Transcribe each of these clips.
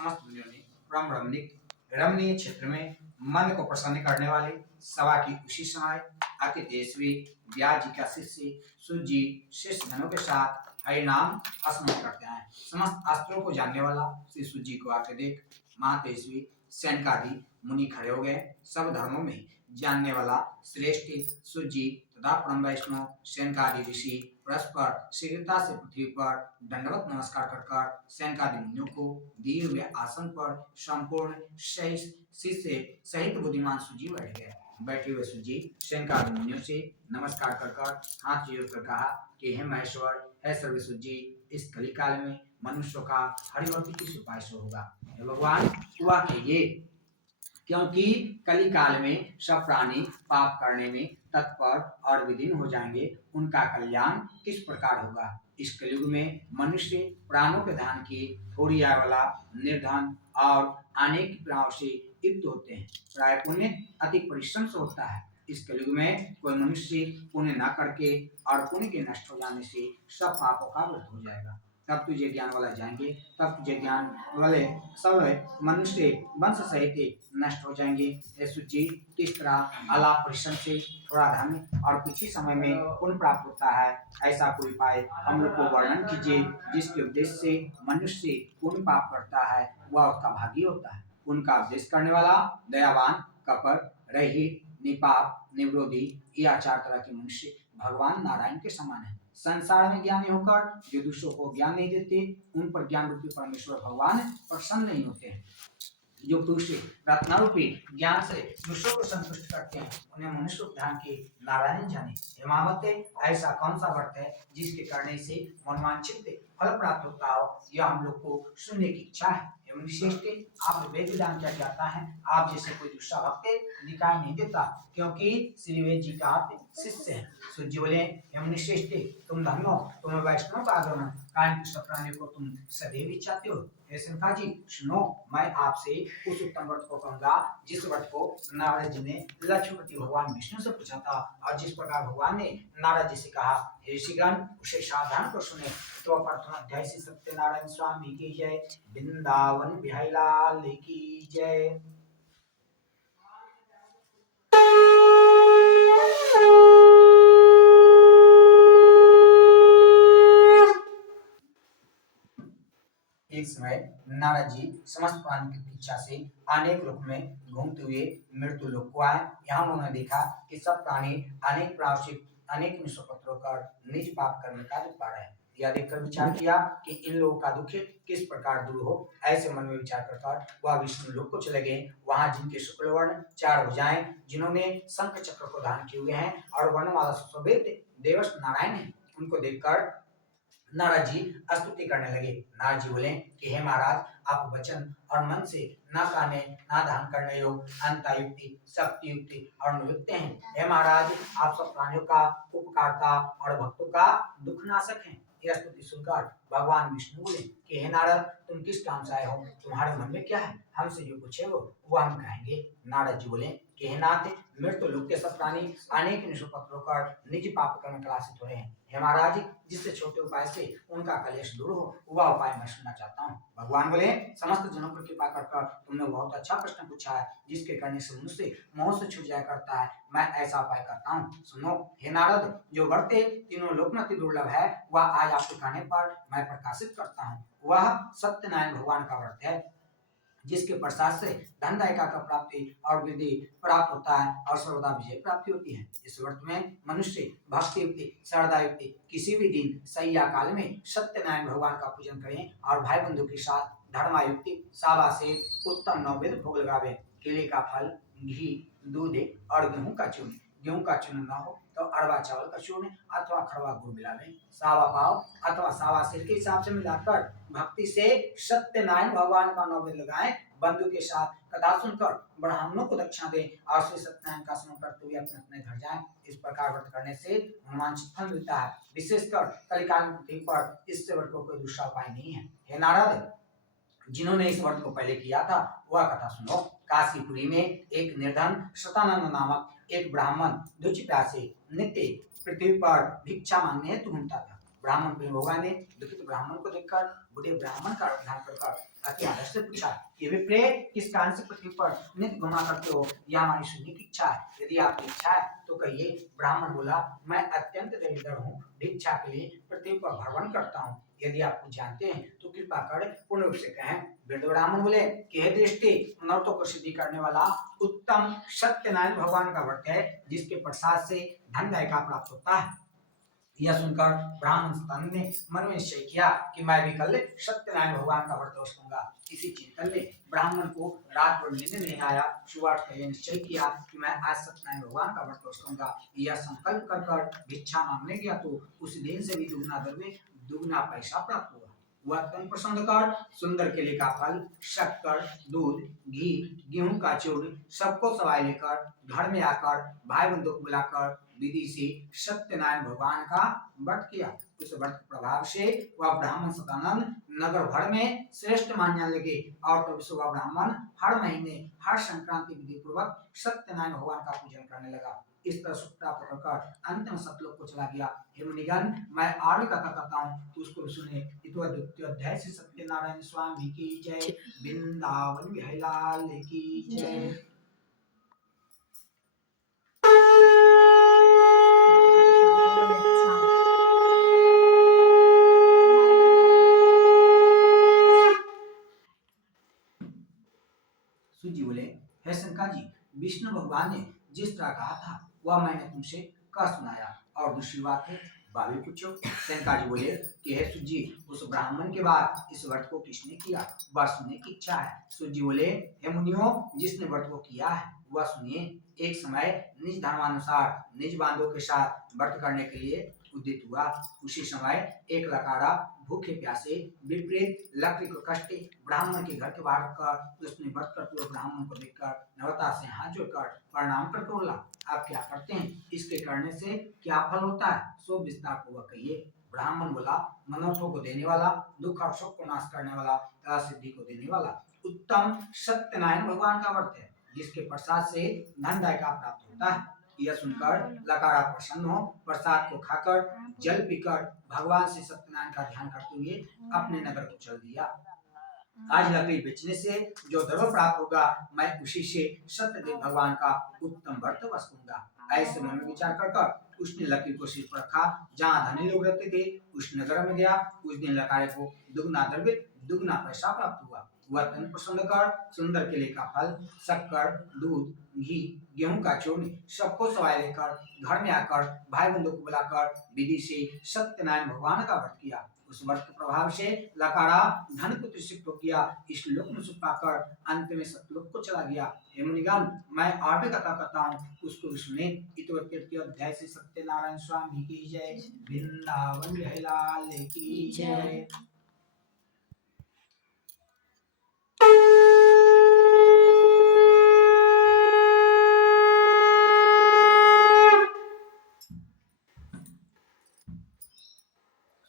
समस्त मुनियों ने परम रमणीय क्षेत्र में मन को प्रसन्न करने वाले सभा की उसी समय अति तेजस्वी व्यास जी का शिष्य सूत जी शिष्य जनों के साथ हरिनाम स्मरण करते हैं। समस्त अस्त्रों को जानने वाला श्री सूत जी को आके देख महातेजस्वी सैनकादि मुनि खड़े हो गए। सब धर्मों में जानने वाला श्रेष्ठ सूत जी तथा परम वैष्णव सैनकादि ऋषि परस्पर शीघ्रता से पृथ्वी पर दंडवत नमस्कार कर सैनकादि मुनियों को दिए हुए आसन पर संपूर्ण शिष्य सहित बुद्धिमान सूत जी बैठ गए। बैठे हुए सूत जी सैनकादि मुनियों से नमस्कार कर हाथ जोड़कर कहा कि हे महेश्वर, हे सर्वसूत जी, इस कली काल में मनुष्यों का हरिभक्ति किस उपाय से होगा। हे भगवान, हुआ कहिए, क्योंकि कली काल में सब प्राणी पाप करने में तत्पर और विलीन हो जाएंगे, उनका कल्याण किस प्रकार होगा। इस कलयुग में मनुष्य प्राणों के दान की थोड़ी आय वाला निर्धन और अनेक प्राणों से युक्त होते हैं। प्राय पुण्य अधिक परिश्रम से होता है। इस कलयुग में कोई मनुष्य पुण्य न करके और पुण्य के नष्ट हो जाने से सब पापों का व्रत हो जाएगा। तब तुझे ज्ञान वाला जाएंगे, तब तुझे ज्ञान वाले सब मनुष्य वंश सहित नष्ट हो जाएंगे। सूत जी, किस तरह अलाप परिश्रम से थोड़ा धन और कुछ ही समय में पुण्य प्राप्त होता है, ऐसा कोई उपाय हम लोग को वर्णन कीजिए, जिसके उद्देश्य से मनुष्य पुण्य पाप करता है वह उसका भागी होता है। उनका उपदेश करने वाला दयावान, कपट, रहित, निपाप, निवरोधी, यह 4 तरह के मनुष्य भगवान नारायण के समान है। संसार में ज्ञानी होकर जो दूसरों को ज्ञान नहीं देते, उन पर ज्ञान रूपी परमेश्वर भगवान प्रसन्न नहीं होते हैं। जो पुरुष रत्नारूपी ज्ञान से दूसरों को संतुष्ट करते हैं, उन्हें मनुष्य ध्यान के नारायण जाने। हेमावते, ऐसा कौन सा व्रत है जिसके करने से मनवांछित फल प्राप्त होता हो, यह हम लोग को सुनने की इच्छा है। श्रेष्ठ, आप वेद ज्ञान क्या जाता है, आप जैसे कोई दूसरा भक्त दिखाई नहीं देता, क्योंकि श्री वेद जी का आप शिष्य हैं। सूत जी बोले, श्रेष्ठ, तुम धन्य, तुम्हें वैष्णव का आगमन, कारण की सब प्राणियों को तुम सदैव चाहते हो। हे शंकर जी, सुनो, मैं आपसे उस उत्तम व्रत को कहूंगा जिस व्रत को नारद जी ने लक्ष्मीपति भगवान विष्णु से पूछा था, और जिस प्रकार भगवान ने नारद जी से कहा, हे ऋषिगण, उसे सावधान कर सुने। तो प्रथम अध्याय से सत्यनारायण स्वामी की जय, वृंदावन बिहारी लाल की जय। एक समय नारद जी समस्त प्राणी की इच्छा से अनेक रूप में घूमते हुए मृत्यु लोक को आए। यहाँ उन्होंने देखा कि सब प्राणी अनेक प्राणों से अनेक निष्पत्रों कर निज पाप करने का दुख पा रहे हैं। यह देखकर विचार किया कि इन लोगों का दुख किस प्रकार दूर हो। ऐसे मन में विचार कर वह विष्णु लोक को चले गए। वहां जिनके शुक्ल वर्ण 4 भुजाएं, जिन्होंने शंख चक्र को धारण किए हुए हैं और वर्णमाला सुशोभित देवश नारायण है, उनको देखकर नारद जी स्तुति करने लगे। नारद जी बोले कि हे महाराज, आप वचन और मन से न कहने न दान करने योग अंता युक्ति, शक्ति युक्ति और अनुयुक्त हैं। हे महाराज, आप सब प्राणियों का उपकारता और भक्तों का दुख नाशक हैं। यह स्तुति सुनकर भगवान विष्णु बोले कि हे नारद, तुम किस काम से आए हो, तुम्हारे मन में क्या है, हमसे जो पूछे हो वह हम कहेंगे। नारद जी बोले कि हे नाथ, मृत्यु लोक के सब प्राणी अनेक निष्पत्रों कर निज पाप कर्म क्लासित हो रहे हैं। हे महाराज, जिससे छोटे उपाय से उनका कलेश दूर हो, वह उपाय मैं सुनना चाहता हूँ। भगवान बोले, समस्त जनों पर कृपा कर तुमने बहुत अच्छा प्रश्न पूछा है, जिसके करने से मनुष्य मोह से छूट जाया करता है। मैं ऐसा उपाय करता हूँ, सुनो। हे नारद, जो व्रत तीनों लोक में अति दुर्लभ है, वह आज आपके कहने पर मैं प्रकाशित करता हूँ। वह सत्यनारायण भगवान का व्रत है, जिसके प्रसाद से धनदायिका का प्राप्ति और वृद्धि प्राप्त होता है और सर्वदा विजय प्राप्ति होती है। इस व्रत में मनुष्य भक्ति युक्ति, श्रद्धा युक्ति किसी भी दिन सैया काल में सत्यनारायण भगवान का पूजन करें और भाई बंधु के साथ धर्मायुक्ति सावा से उत्तम नववेद भोग लगावे। केले का फल, घी, दूध और गेहूं का चूर्ण, गेहूं का चूर्ण न हो तो अरवा चावल का चूर्ण अथवा खड़वा गुड़ मिलावे। सावा पाव अथवा सावा सिर के हिसाब से मिलाकर भक्ति से सत्यनारायण भगवान का नववेद लगाएं। बंधु के साथ कथा सुनकर ब्राह्मणों को दक्षिणा दें और श्री सत्यनारायण का स्मरण करते हुए अपने अपने घर जाएं। इस प्रकार व्रत करने से मनोवांछित फल मिलता है। विशेषकर कलिकाल में पृथ्वी पर इससे व्रत को कोई दूसरा उपाय नहीं है। हे नारद, जिन्होंने इस व्रत को पहले किया था वह कथा सुनो। काशीपुरी में एक निर्धन शतानंद नामक एक ब्राह्मण दुच प्यासे नित्य पृथ्वी पर भिक्षा मांगने हेतु घूमता था। ब्राह्मण प्रेम भगवान ने दुखित ब्राह्मण को देखकर बूढ़े ब्राह्मण का ध्यान कर अति आदर से पूछा कि विप्रेत किस कारण से पृथ्वी पर नित्य घुमा करते हो, यह हमारी सुनने की इच्छा है, यदि आपकी इच्छा है तो कहिए। ब्राह्मण बोला, मैं अत्यंत दरिद्र हूँ, भिक्षा के लिए पृथ्वी पर भ्रमण करता हूँ, यदि आप कुछ जानते हैं तो कृपा कर पूर्ण रूप से कहें। वृद्ध ब्राह्मण बोले कि हे दृष्टि, अनर्थों को सिद्धि करने वाला उत्तम सत्यनारायण भगवान का व्रत है, जिसके प्रसाद से धन का प्राप्त होता है। यह सुनकर ब्राह्मण संतान ने मन में निश्चय किया कि मैं भी कल सत्यनारायण भगवान का व्रत करूंगा। इसी चिंतन में ब्राह्मण को रात भर नींद नहीं आया। सुबह उठकर यह निश्चय किया कि मैं आज सत्यनारायण भगवान का व्रत करूंगा। यह संकल्प कर भिक्षा मांगने गया तो उस दिन से भी दुगना द्रव्य दुगना पैसा प्राप्त हुआ। वह तन प्रसन्न कर सुंदर केले का फल, शक्कर, दूध, घी, गेहूं का चूर्ण सबको सवाई लेकर घर में आकर भाई बंधु को बुलाकर विधि से सत्यनारायण भगवान का व्रत किया। उस व्रत के प्रभाव से वह ब्राह्मण सदानंद नगर भर में श्रेष्ठ मानने लगे और तब से वह ब्राह्मण हर महीने हर संक्रांति विधि पूर्वक सत्यनारायण भगवान का पूजन करने लगा। इस तरह सुख प्राप्त होकर अंत में सतलोक को चला गया। हे मुनिगण, मैं आगे कथा करता हूँ तो उसको सुने। द्वितीय अध्याय से सत्यनारायण स्वामी की जय, वृंदावन बिहारी लाल की जय। सूजी बोले, हे शंकर जी, विष्णु भगवान ने जिस तरह कहा था वह मैंने तुमसे कह सुनाया, और दूसरी बात है भाभी पूछो। शंकर जी बोले कि हे सूजी, उस ब्राह्मण के बाद इस व्रत को किसने किया, वह सुनने की इच्छा है। सूजी बोले, हे मुनियों, जिसने व्रत को किया है वह सुनिए। एक समय निज धर्मानुसार निज बांधों के साथ व्रत करने के लिए उदित हुआ। उसी समय एक लकाड़ा भूखे प्यासे विपरीत लकड़ी को कष्टे ब्राह्मण के घर के बाहर कर उसने व्रत करते हुए ब्राह्मण को देखकर नवता से हाथ जोड़कर प्रणाम करके बोला, आप क्या करते हैं, इसके करने से क्या फल होता है, सो विस्तार पूर्वक कहिए। ब्राह्मण बोला, मनोरथों को देने वाला, दुख और शोक को नाश करने वाला, सिद्धि को देने वाला उत्तम सत्यनारायण भगवान का व्रत है, जिसके प्रसाद से धनदाय का प्राप्त होता है। यह सुनकर लकाड़ा प्रसन्न हो प्रसाद को खाकर जल पीकर भगवान से सत्यनारायण का ध्यान करते हुए अपने नगर को चल दिया। आज लकड़ी बेचने से जो द्रव्य प्राप्त होगा मैं उसी से सत्यदेव भगवान का उत्तम व्रत वसूलूंगा। ऐसे मन में विचार कर उसने लकड़ी को सिर पर रखा जहाँ धनी लोग रहते थे उस नगर में गया। उस दिन लकाड़े को दुगना द्रव्य दुगना पैसा प्राप्त हुआ। वह तन प्रसन्न कर सुंदर केले का फल, शक्कर, दूध, घी, गेहूं का चूर्ण सबको सवाई लेकर घर में आकर भाई बंधु को बुलाकर विधि से सत्यनारायण भगवान का व्रत किया। उस व्रत के प्रभाव से लकाड़ा धन को त्रिषित हो गया। इस लोक में सुख पाकर अंत में सतलोक को चला गया। हे मुनिगण, मैं आगे कथा करता हूँ, उसको भी सुने। तृतीय अध्याय से सत्यनारायण स्वामी की जय, वृंदावन बिहारी लाल की जय।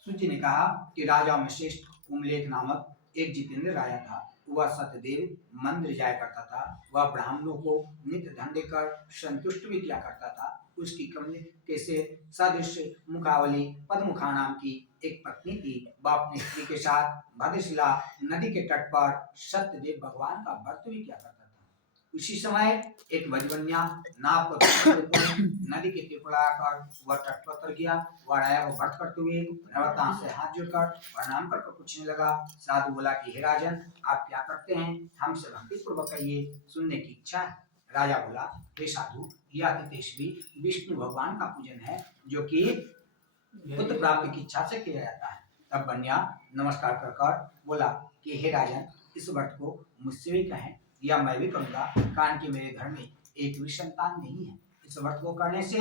सूची ने कहा कि राजा में श्रेष्ठ उमलेख नामक एक जितेंद्र राजा था। वह सत्यदेव मंदिर जाया करता था। वह ब्राह्मणों को नित्य धन देकर संतुष्ट भी किया करता था। उसकी कमल कैसे सदृश मुखावली पद्मुखा नाम की एक पत्नी थी। वह अपनी स्त्री के साथ भद्रशिला नदी के तट पर सत्यदेव भगवान का व्रत भी किया करता था। उसी समय एक वजवन्या नाव को नदी के तीर पर आकर वह तट पर उतर गया। वह आया वो व्रत करते हुए नर्मदा से हाथ जोड़कर प्रणाम कर पूछने लगा। साधु बोला कि हे राजन, आप क्या करते हैं, हमसे भक्ति पूर्वक कहिए, सुनने की इच्छा है। राजा बोला, हे साधु, यह अति तेजस्वी विष्णु भगवान का पूजन है, जो कि पुत्र प्राप्ति की इच्छा से किया जाता है। तब वन्या नमस्कार कर बोला कि हे राजन, इस व्रत को मुझसे भी कहें या मैं भी करूंगा, कारण कि मेरे घर में एक भी संतान नहीं है। इस व्रत को करने से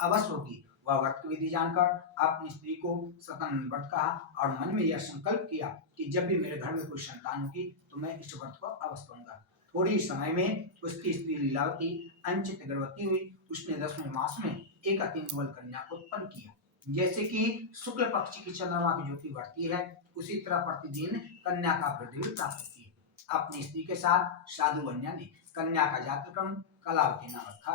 अवश्य होगी। वह व्रत विधि जानकर अपनी स्त्री को सतन व्रत कहा और मन में यह संकल्प किया कि जब भी मेरे घर में कोई संतान होगी तो मैं इस व्रत को अवश्य करूंगा। थोड़ी समय में उसकी स्त्री लीलावती अंचित गर्भवती हुई। उसने 10वें मास में एक अति निर्बल कन्या को उत्पन्न किया। जैसे कि शुक्ल पक्ष की चंद्रमा की ज्योति बढ़ती है, उसी तरह प्रतिदिन कन्या का वृद्धि प्राप्त होती है। अपनी स्त्री के साथ साधु वन्या ने कन्या का जातक्रम कलावती नाम रखा।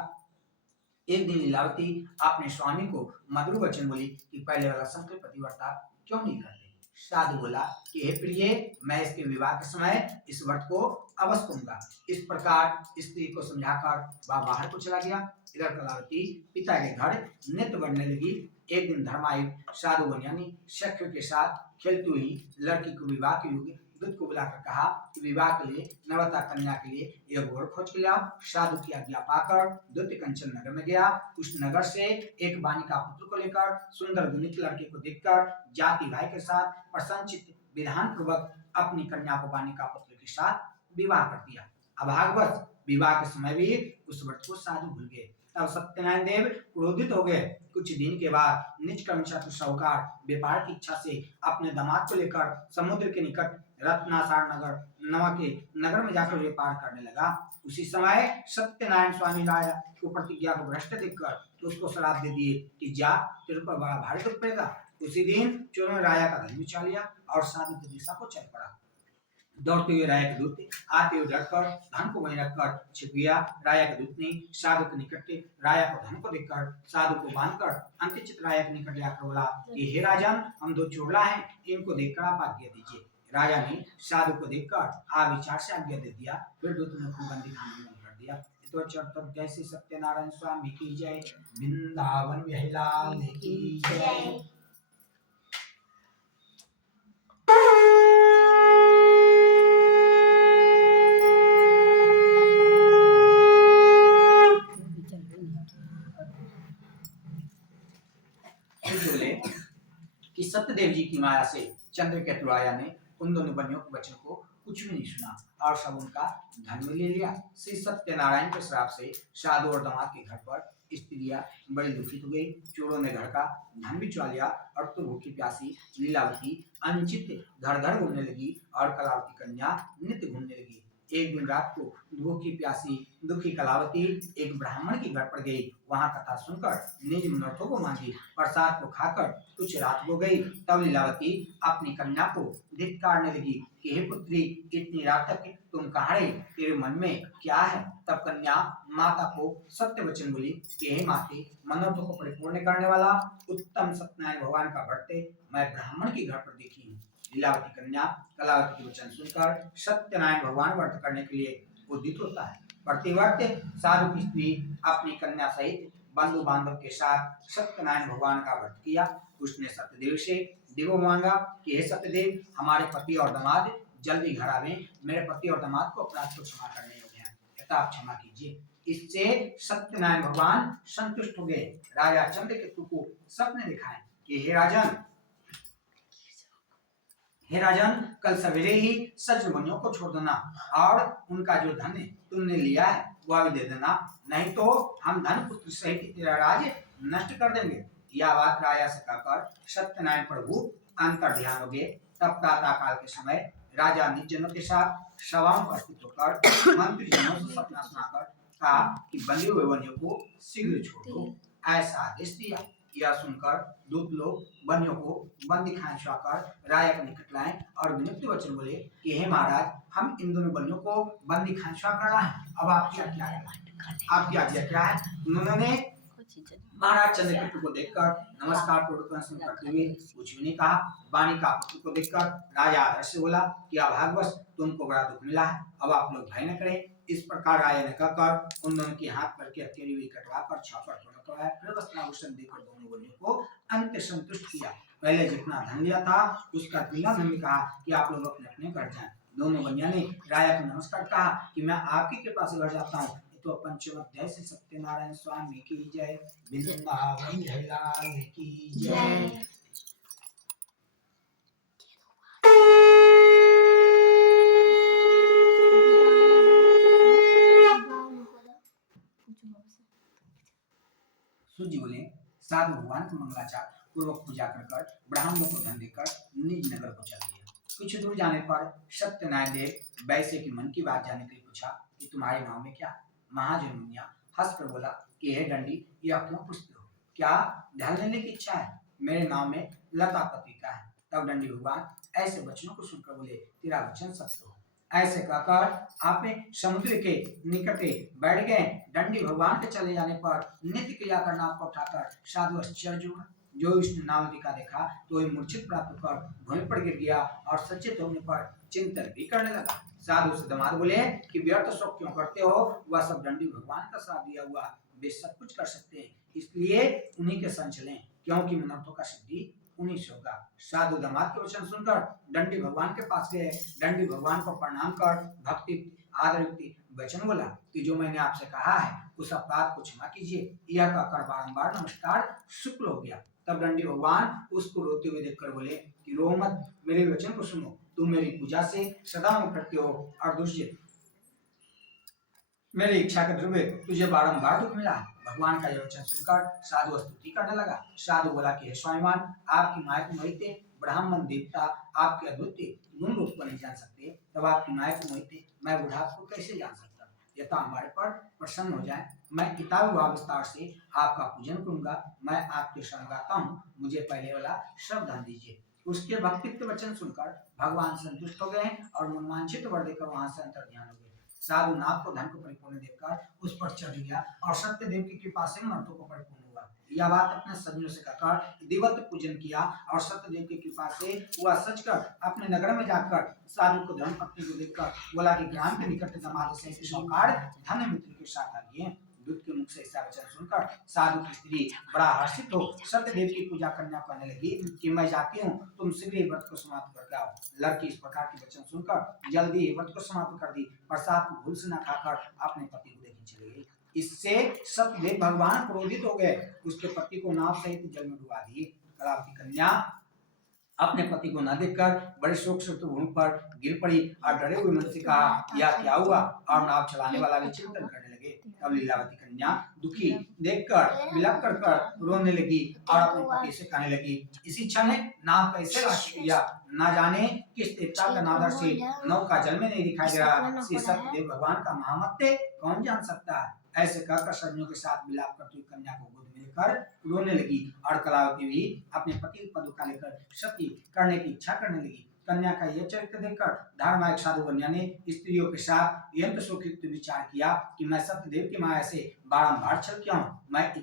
एक दिन लीलावती अपने स्वामी को मधुर वचन बोली कि पहले वाला संकल्प प्रतिवर्ता क्यों नहीं करते। साधु बोला कि हे प्रिय, मैं इसके विवाह के समय इस व्रत को अवश्य करूंगा। इस प्रकार स्त्री को समझाकर वह बाहर को चला गया। इधर कलावती पिता के घर नृत्य बढ़ने लगी। एक दिन धर्मायुक्त साधु बनियानी सखियों के साथ खेलती हुई लड़की को विवाह के योग्य दूत को बुलाकर कहा कि विवाह के लिए नवता कन्या के लिए एक वर खोज के लाओ। साधु की आज्ञा पाकर दूत कंचन नगर में गया। उस नगर से एक बालिका पुत्र को लेकर सुंदर गुणित लड़के को देखकर जाति भाई के साथ प्रसन्नचित्त विधान पूर्वक अपनी कन्या को बालिका पुत्र के साथ विवाह कर दिया। अभागवश विवाह के समय भी उस व्रत को साधु भूल गए। तब सत्यनारायण देव क्रोधित हो गए। कुछ दिन के बाद निज कर्मचारी साहूकार व्यापार की इच्छा से अपने दामाद को लेकर समुद्र के निकट रत्नासार नगर नामक के नगर में जाकर व्यापार करने लगा। उसी समय सत्यनारायण स्वामी राजा को प्रतिज्ञा को भ्रष्ट देखकर तो उसको श्राप दे दिए कि जा, तेरे पर बड़ा भारी दुख पड़ेगा। उसी दिन चोरों ने राजा का धन बिछा लिया और साधु की दिशा को चल पड़ा। दौड़ते हुए राजा के दूत आते हुए डरकर धन को वहीं रखकर छिप गया। राजा के दूत ने साधु के निकट राजा को धन को देखकर साधु को बांधकर अंत्यचित राजा के निकट जाकर बोला कि हे राजन, हम दो चोरला हैं, इनको देखकर आप आज्ञा दीजिए। राजा ने साधु को देखकर आविचार से आज्ञा दे दिया। फिर दूत ने खूब बंदी खाने में कर दिया। तो चरतब जैसे सत्यनारायण स्वामी की जय, वृंदावन बिहारी लाल की जय। कि सत्यदेव जी की माया से चंद्रकेतु राजा ने उन दोनों बनियों के वचन को कुछ भी नहीं सुना और सब उनका धन में ले लिया। श्री सत्यनारायण के श्राप से साधु और दामाद के घर पर स्त्रियां बड़ी दुखित हो गई। चोरों ने घर का धन भी चुरा लिया और तो भूखी प्यासी लीलावती अनचित घर घर घूमने लगी और कलावती कन्या नित्य घूमने लगी। एक दिन रात को भूखी प्यासी दुखी कलावती एक ब्राह्मण के घर पर गई। वहां कथा सुनकर निज मनोरथों को मांगी। प्रसाद को खाकर कुछ रात हो गई। तब लीलावती अपनी कन्या को धिक्कारने लगी कि हे पुत्री, इतनी रात तक तुम कहाँ रही, तेरे मन में क्या है। तब कन्या माता को सत्य वचन बोली कि हे माते, मनोरथों को परिपूर्ण करने वाला उत्तम सत्यनारायण भगवान का भक्त मैं ब्राह्मण के घर पर देखी हूँ। लीलावती कन्या कलावती के वचन सुनकर सत्यनारायण भगवान व्रत करने के लिए उद्यत होता है। प्रतिवर्त साधु की स्त्री अपनी कन्या सहित बंधु बांधव के साथ सत्यनारायण भगवान का व्रत किया। उसने सत्यदेव से देवो मांगा कि हे सत्यदेव, हमारे पति और दामाद जल्दी घर आवे। मेरे पति और दामाद को अपराध को क्षमा करने योग्य हैं, यथा आप क्षमा कीजिए। इससे सत्यनारायण भगवान संतुष्ट हो गए। राजा चंद्रकेतु को सपने दिखाए कि हे राजन, कल सवेरे ही सच बनियों को छोड़ देना और उनका जो धन तुमने लिया है वह भी दे देना, नहीं तो हम धन पुत्र सहित तेरा राज्य नष्ट कर देंगे। यह बात राजा से कहकर सत्यनारायण प्रभु अंतर ध्यान हो गए। तब प्रातः काल के समय राजा निज जनों के साथ सभाओं पर स्थित होकर मंत्रीजनों से सपना सुनाकर कहा कि बंधे हुए बनियों को शीघ्र छोड़ दो, ऐसा आदेश दिया। यह सुनकर दूत लोग बनियों को बंदी खाने छुड़ाकर राजा के निकट लाए और विनम्र वचन बोले कि हे महाराज, हम इन दोनों बनियों को बंदी खाने छुड़ा कर लाए, अब आपकी आज्ञा है, आपकी आज्ञा क्या है। उन्होंने महाराज चंद्रकेतु को देखकर नमस्कार पूर्वक करते हुए कुछ भी नहीं कहा। वाणी का पुत्र को देखकर राजा आदर से बोला कि अभागवश तुमको बड़ा दुख मिला है, अब आप लोग भय न करें। इस प्रकार राजा ने कहकर उन दोनों के हाथ पर के हथेली भी कटवाकर छापर तोड़वाया। फिर वस्त्राभूषण देकर दोनों बनियों को अंत संतुष्ट किया। पहले जितना धन लिया था उसका तिगुना धन भी कहा कि आप लोग अपने अपने घर जाएं। दोनों बनिया ने राजा को नमस्कार कहा कि मैं आपकी कृपा से घर जाता हूँ। तो पंचम अध्याय से सत्यनारायण स्वामी की जय, वृंदावन बिहारी लाल की जय। सूजी बोले साधु भगवान को मंगलाचार पूर्वक पूजा कर ब्राह्मणों को धन देकर निज नगर को चल दिया। कुछ दूर जाने पर सत्यनारायण देव वैसे की मन की बात जानने के लिए पूछा कि तुम्हारे नाम में क्या। महाजन मुनिया हंस कर बोला कि हे दंडी, यह क्यों पूछते हो, क्या ध्यान लेने की इच्छा है। मेरे नाम में लता पत्रिका है। तब दंडी भगवान ऐसे वचनों को सुनकर बोले तेरा वचन सत्य हो, ऐसे कहकर आप समुद्र के निकटे बैठ गए। दंडी भगवान के चले जाने पर नित्य क्रिया करना आपको उठाकर साधु आश्चर्य हुआ। जो इस नावती का देखा तो वही मूर्छित प्राप्त कर भूमि पर गिर गया और सचेत होने पर चिंतन भी करने लगा। साधु से दामाद बोले कि व्यर्थ शोक क्यों करते हो, वह सब दंडी भगवान का साथ दिया हुआ, वे सब कुछ कर सकते हैं, इसलिए उन्हीं के संग चलें, क्योंकि मनर्थों का सिद्धि उन्हीं से होगा। साधु दामाद के वचन सुनकर दंडी भगवान के पास गए। दंडी भगवान को प्रणाम कर भक्ति आदर युक्ति वचन बोला कि जो मैंने आपसे कहा है उस अपराध को क्षमा कीजिए। यह कहकर बारंबार नमस्कार शुक्ल हो गया। तब दंडी भगवान उसको रोते हुए देखकर बोले कि रो मत, मेरे वचन को सुनो। तुम मेरी पूजा से सदा में करते हो और दूसरे मेरी इच्छा के ध्रुवे तुझे बारंबार दुख मिला। भगवान का यह वचन सुनकर साधु स्तुति करने लगा। साधु बोला कि हे स्वामीमान, आपकी माया को मोहिते ब्राह्मण देवता आपके अद्वितीय गुण रूप को नहीं जान सकते, तब आपकी माया को मोहिते मैं बुढ़ाप को कैसे जान सकता। यथा हमारे पर प्रसन्न हो जाए, मैं किताब विस्तार से आपका पूजन करूंगा। मैं आपके शरण गाता हूँ, मुझे पहले वाला सब धन दीजिए। उसके भक्ति वचन सुनकर भगवान संतुष्ट हो गए और मनवांछित वर देकर वहां से अंतर ध्यान हो गए। साधु नाथ को धन को परिपूर्ण देखकर उस पर चढ़ गया और सत्यदेव की कृपा से मनर्थों को परिपूर्ण हुआ। यह बात अपने सज्जनों से कहकर देवत्व पूजन किया और सत्यदेव की कृपा से वह सच कर अपने नगर में जाकर साधु को धर्म पत्नी को देखकर बोला कि ग्राम के निकट दामाद से सौकार धन्य मित्र के साथ आ गए। दूत के मुख से ऐसा वचन सुनकर साधु की स्त्री बड़ा हर्षित हो सत्यदेव की पूजा करने कहने लगी कि मैं जाती हूँ, तुम शीघ्र व्रत को समाप्त कर जाओ। लड़की इस प्रकार के वचन सुनकर जल्दी व्रत को समाप्त कर दी। प्रसाद को भूल से न खाकर अपने पति को देखने चली गई। इससे सत्यदेव भगवान क्रोधित हो गए, उसके पति को नाव सहित जल में डुबा दिए। कलावती कन्या अपने पति को न देखकर बड़े शोक से भूमि पर गिर पड़ी और डरे हुए मन से कहा यह क्या हुआ, और नाव चलाने वाला भी चिंतन करने लगे। तब लीलावती कन्या दुखी देखकर विलाप कर कर रोने लगी और अपने पति से कहने लगी इसी क्षण नाव कैसे राशि किया, न जाने किस देवता का नादर से नौका जल में नहीं दिखाई दे रहा, सत्यदेव भगवान का महामत्य कौन जान सकता है। ऐसे कहकर सज्जनों के साथ विलाप करती हुई कन्या को गोद में लेकर रोने लगी और कलावती भी अपने पति पद का लेकर सती करने की इच्छा करने लगी। कन्या का यह चरित्र देखकर धार्मिक साधु कन्या ने स्त्रियों के साथ यंत्र सुखयुक्त विचार किया कि मैं सत्यदेव की माया से बारंबार छल किया हूँ, मैं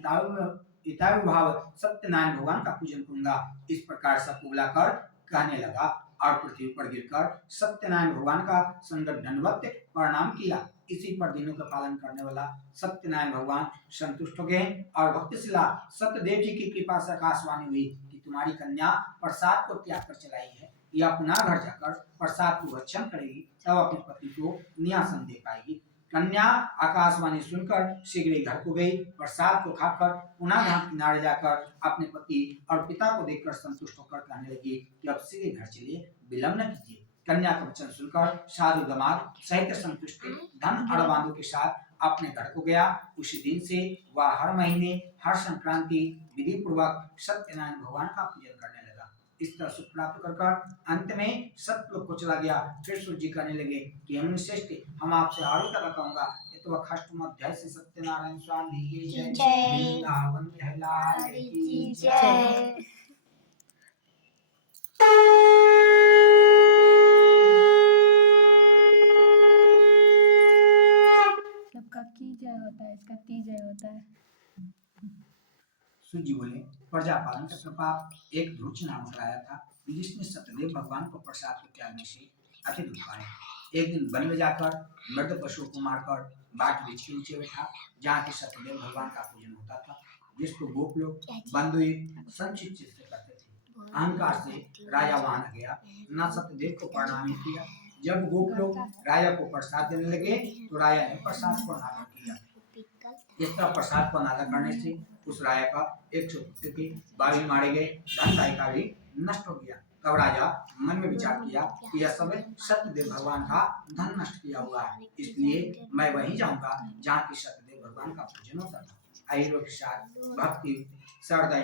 इतावी भाव सत्यनारायण भगवान का पूजन करूंगा। इस प्रकार सब बुलाकर कहने लगा और पृथ्वी पर गिरकर सत्यनारायण भगवान का संगत दंडवत प्रणाम किया। इसी पर दिनों का पालन करने वाला सत्यनारायण भगवान संतुष्ट हो गए और भक्तिशिला सत्यदेव जी की कृपा से आकाशवाणी हुई कि तुम्हारी कन्या प्रसाद को त्याग कर चलाई है, या पुनः घर जाकर प्रसाद को भक्षण करेगी, तब अपने पति को न्यासन दे पाएगी। कन्या आकाशवाणी सुनकर शीघ्र घर को गई। प्रसाद को खाकर पुनः धाम किनारे जाकर अपने पति और पिता को देखकर संतुष्ट होकर कहने लगी कि अब शीघ्र घर चलिए, विलंब न कीजिए। कन्या का वचन सुनकर साधु दामाद सहित संतुष्ट धन अड़बांधों के साथ अपने घर को गया। उसी दिन से वह हर महीने हर संक्रांति विधि पूर्वक सत्यनारायण भगवान का पूजन करने लगा। इस तरह सुख प्राप्त कर अंत में सत्यलोक को चला गया। फिर सूर्य जी कहने लगे कि हम श्रेष्ठ, हम आपसे आरु तक कहूंगा। तो अष्टम अध्याय से सत्यनारायण स्वामी की जय, वृंदावन बिहारी की जय। की जय होता है, इसका ती जय होता है। सूजी बोले प्रजापालन का प्रभाव एक धूर्च नामक राजा था, जिसने सत्यदेव भगवान को प्रसाद के त्यागने से अति दुख पाया। एक दिन वन में जाकर मृत पशुओं को मारकर बाट वृक्ष के नीचे बैठा, जहाँ के सत्यदेव भगवान का पूजन होता था, जिसको गोप लोग बंधुए संचित चित्त से करते थे। अहंकार से राजा वहां न गया, न सत्यदेव को प्रणाम किया। जब गोप लोग राजा को प्रसाद देने लगे तो राजा ने प्रसाद को अनादर किया। इस तरह प्रसाद को अनादर करने से उस राजा का 100 पुत्र थे, 22 मारे गए, धन का भी नष्ट हो गया। तब राजा मन में विचार किया कि यह सब सत्यदेव भगवान का धन नष्ट किया हुआ है, इसलिए मैं वहीं जाऊंगा जहाँ की सत्यदेव भगवान का पूजन होता था। अहिरों के साथ भक्ति श्रद्धा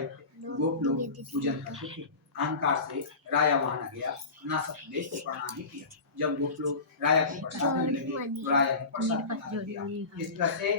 गोप लोग पूजन करते थे। अहंकार से राजा वहां न गया, न सत्यदेव को प्रणाम ही किया। जब गोप लोग राजा को प्रसाद देने लगे तो राजा ने प्रसाद किया। इस तरह से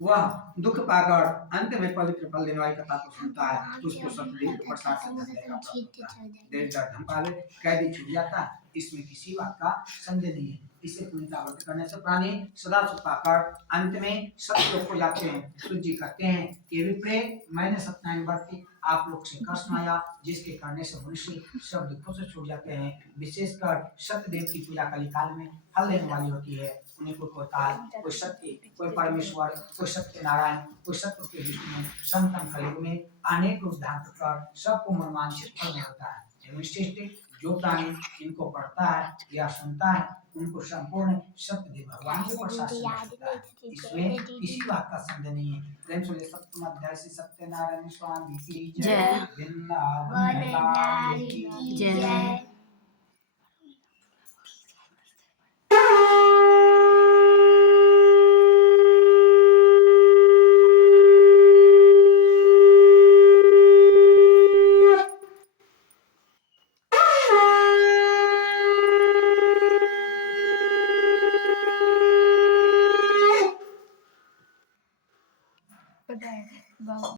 वह दुख पाकर अंत में पवित्र फल देने वाली कथा को सुनता है तो उसको सतदेव के प्रसाद से धन्य का प्राप्त होता है। दरिद्र धमकावे, कैदी छूट जाता है, इसमें किसी बात का संदेह नहीं है। इसे पुनरावृत्ति करने से प्राणी सदा सुख पाकर अंत में सत्य लोक को जाते हैं। सूर्य जी कहते हैं कि विप्रेत, मैंने सत्यनारायण वर्ती आप लोग से कष्ट आया, जिसके करने से मनुष्य सब दुखों से छूट जाते हैं। विशेषकर सत्यदेव की पूजा कलिकाल में फल देने वाली होती है। उन्हीं को काल, कोई सत्य, कोई परमेश्वर, कोई सत्य नारायण, कोई सत्य के विष्णु, संतन कलयुग में अनेक रूप धारण कर सबको मनमांसित फल मिलता है। श्रेष्ठ जो प्राणी इनको पढ़ता है या सुनता है उनको संपूर्ण सत्यदेव भगवान के प्रसाद से मिलता है। इसमें किसी बात का संदेह नहीं है। प्रेम से सप्तम अध्याय से सत्यनारायण स्वामी की जय, वृंदावन लाल की जय।